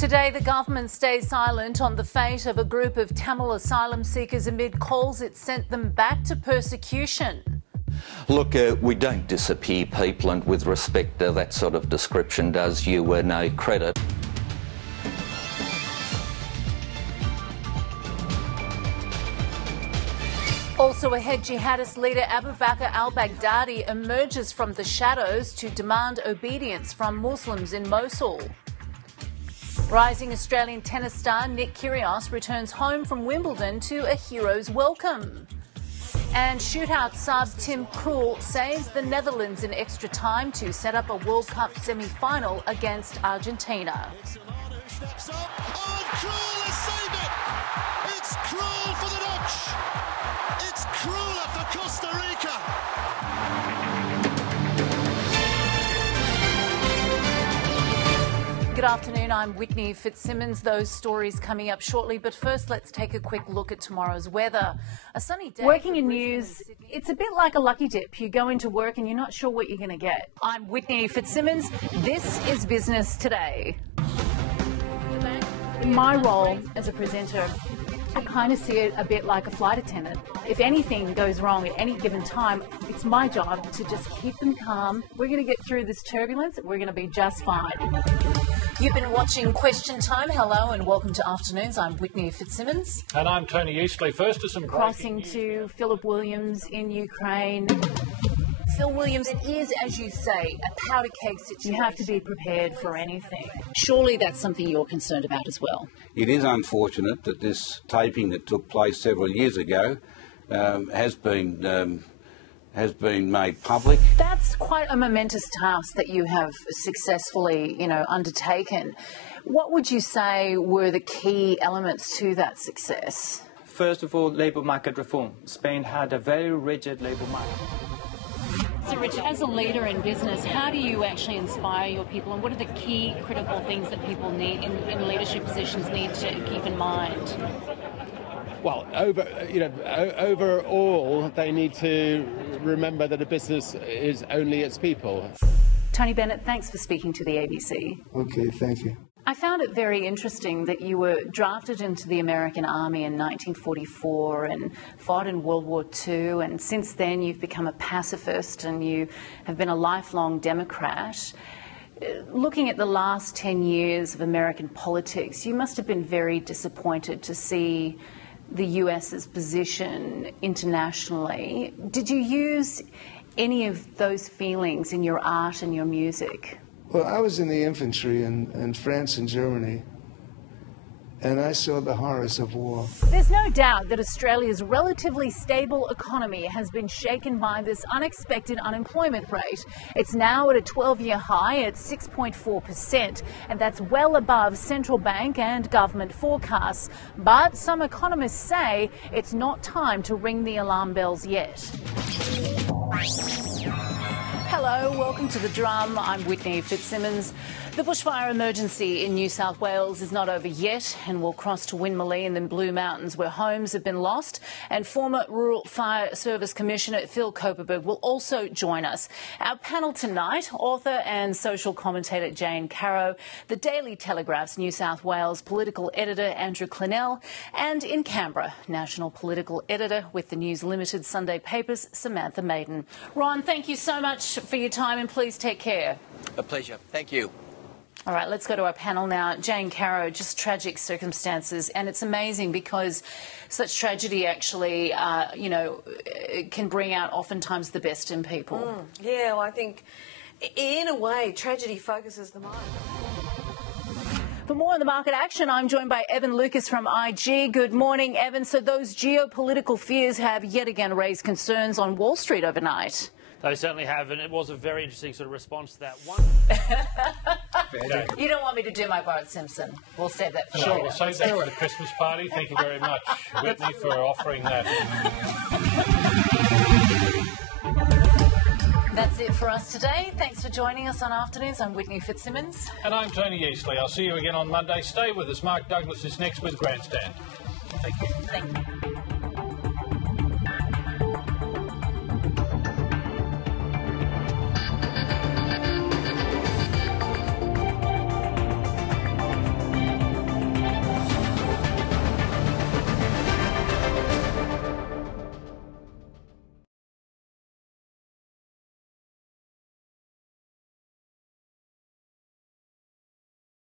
Today, the government stays silent on the fate of a group of Tamil asylum seekers amid calls it sent them back to persecution. Look, we don't disappear people, and with respect to that sort of description does you no credit. Also ahead, jihadist leader Abu Bakr al-Baghdadi emerges from the shadows to demand obedience from Muslims in Mosul. Rising Australian tennis star Nick Kyrgios returns home from Wimbledon to a hero's welcome. And shootout sub Tim Krul saves the Netherlands in extra time to set up a World Cup semi-final against Argentina. Krul has saved it! It's Krul for the Dutch! It's Krul for Costa Rica! Good afternoon, I'm Whitney Fitzsimmons. Those stories coming up shortly, but first let's take a quick look at tomorrow's weather. A sunny day. Working in news, it's a bit like a lucky dip. You go into work and you're not sure what you're going to get. I'm Whitney Fitzsimmons. This is Business Today. In my role as a presenter, I kind of see it a bit like a flight attendant. If anything goes wrong at any given time, it's my job to just keep them calm. We're going to get through this turbulence and we're going to be just fine. You've been watching Question Time. Hello and welcome to Afternoons. I'm Whitney Fitzsimmons. And I'm Tony Eastley. First to some crossing to Philip Williams in Ukraine. Phil Williams, it is, as you say, a powder keg situation. You have to be prepared for anything. Surely that's something you're concerned about as well. It is unfortunate that this taping that took place several years ago has been made public. That's quite a momentous task that you have successfully, undertaken. What would you say were the key elements to that success? First of all, labour market reform. Spain had a very rigid labour market. So, Richard, as a leader in business, how do you actually inspire your people, and what are the key critical things that people need in leadership positions need to keep in mind? Well, overall, they need to remember that a business is only its people. Tony Bennett, thanks for speaking to the ABC. Okay, thank you. I found it very interesting that you were drafted into the American Army in 1944 and fought in World War II, and since then you've become a pacifist and you have been a lifelong Democrat. Looking at the last 10 years of American politics, you must have been very disappointed to see the US's position internationally. Did you use any of those feelings in your art and your music? Well, I was in the infantry in France and Germany, and I saw the horrors of war. There's no doubt that Australia's relatively stable economy has been shaken by this unexpected unemployment rate. It's now at a 12-year high at 6.4%, and that's well above central bank and government forecasts. But some economists say it's not time to ring the alarm bells yet. Hello, welcome to The Drum. I'm Whitney Fitzsimmons. The bushfire emergency in New South Wales is not over yet, and we'll cross to Winmalee in the Blue Mountains where homes have been lost, and former Rural Fire Service Commissioner Phil Coperberg will also join us. Our panel tonight, author and social commentator Jane Caro, the Daily Telegraph's New South Wales political editor Andrew Clennell, and in Canberra, national political editor with the News Limited Sunday papers, Samantha Maiden. Ron, thank you so much for your time and please take care. A pleasure. Thank you. All right, let's go to our panel now. Jane Caro, just tragic circumstances, and it's amazing because such tragedy actually, can bring out oftentimes the best in people. Yeah, well, I think in a way tragedy focuses the mind. For more on the market action, I'm joined by Evan Lucas from IG. Good morning, Evan. So those geopolitical fears have yet again raised concerns on Wall Street overnight. They certainly have, and it was a very interesting sort of response to that one. You don't want me to do my Bart Simpson. We'll save that for later. Sure, we'll save that for the Christmas party. Thank you very much, Whitney, for offering that. That's it for us today. Thanks for joining us on Afternoons. I'm Whitney Fitzsimmons. And I'm Tony Eastley. I'll see you again on Monday. Stay with us. Mark Douglas is next with Grandstand. Thank you. Thank you.